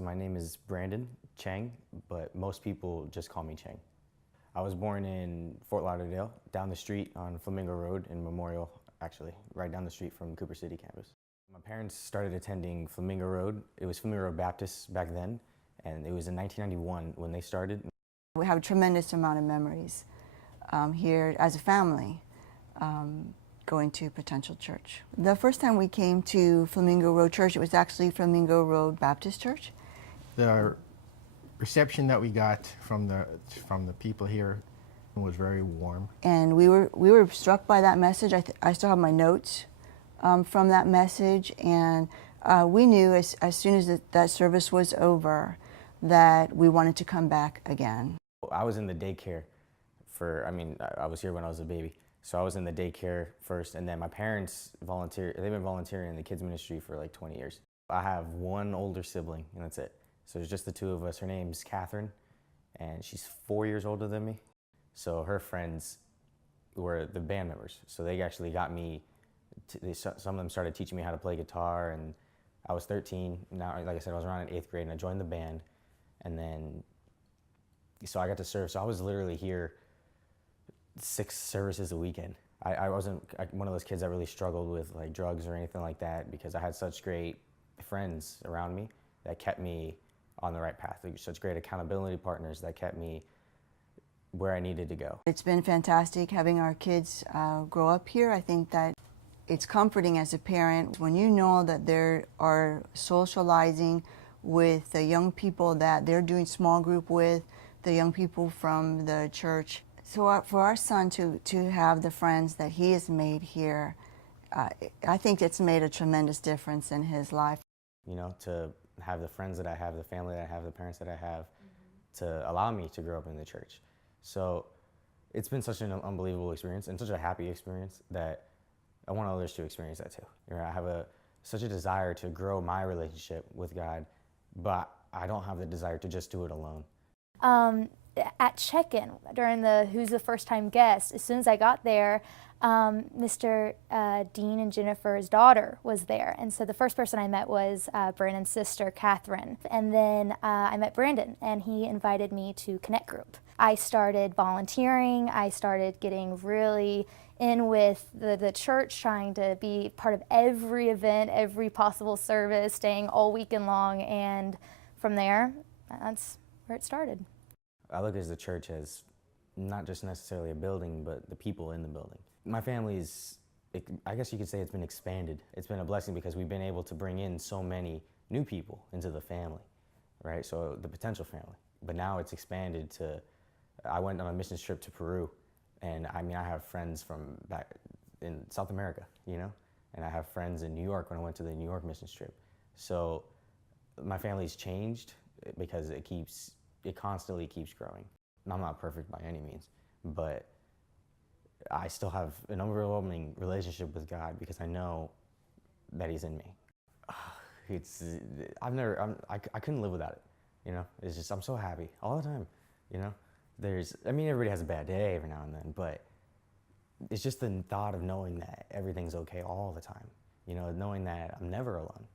So my name is Brandon Chang, but most people just call me Chang. I was born in Fort Lauderdale, down the street on Flamingo Road in Memorial, actually, right down the street from Cooper City campus. My parents started attending Flamingo Road. It was Flamingo Road Baptist back then, and it was in 1991 when they started. We have a tremendous amount of memories here as a family going to Potential Church. The first time we came to Flamingo Road Church, it was actually Flamingo Road Baptist Church. The reception that we got from the people here was very warm. And we were struck by that message. I still have my notes from that message, and we knew as soon as that service was over that we wanted to come back again. I was in the daycare I was here when I was a baby. So I was in the daycare first, and then my parents they've been volunteering in the kids ministry for like 20 years. I have one older sibling, and that's it. So it's just the two of us. Her name's Catherine, and she's 4 years older than me. So her friends were the band members. So they actually got me, some of them started teaching me how to play guitar, and I was 13. Now, like I said, I was around in 8th grade, and I joined the band. And then, so I got to serve. So I was literally here 6 services a weekend. I wasn't one of those kids that really struggled with like drugs or anything like that, because I had such great friends around me that kept me on the right path. Such great accountability partners that kept me where I needed to go. It's been fantastic having our kids grow up here. I think that it's comforting as a parent when you know that they are socializing with the young people that they're doing small group with, the young people from the church. So for our son to have the friends that he has made here, I think it's made a tremendous difference in his life. You know, to have the friends that I have, the family that I have, the parents that I have, to allow me to grow up in the church. So it's been such an unbelievable experience and such a happy experience that I want others to experience that too. You know, I have such a desire to grow my relationship with God, but I don't have the desire to just do it alone. At check-in during the Who's the First Time Guest, as soon as I got there, Mr. Dean and Jennifer's daughter was there. And so the first person I met was Brandon's sister, Catherine. And then I met Brandon, and he invited me to Connect Group. I started volunteering. I started getting really in with the church, trying to be part of every event, every possible service, staying all weekend long. And from there, that's where it started. I look at the church as not just necessarily a building, but the people in the building. My family's, I guess you could say it's been expanded. It's been a blessing because we've been able to bring in so many new people into the family, right? So the potential family. But now it's expanded to, I went on a missions trip to Peru, and I have friends from back in South America, you know? And I have friends in New York when I went to the New York missions trip. So my family's changed because it constantly keeps growing. And I'm not perfect by any means, but I still have an overwhelming relationship with God because I know that He's in me. I couldn't live without it, you know? It's just, I'm so happy all the time, you know? Everybody has a bad day every now and then, but it's just the thought of knowing that everything's okay all the time, you know, knowing that I'm never alone.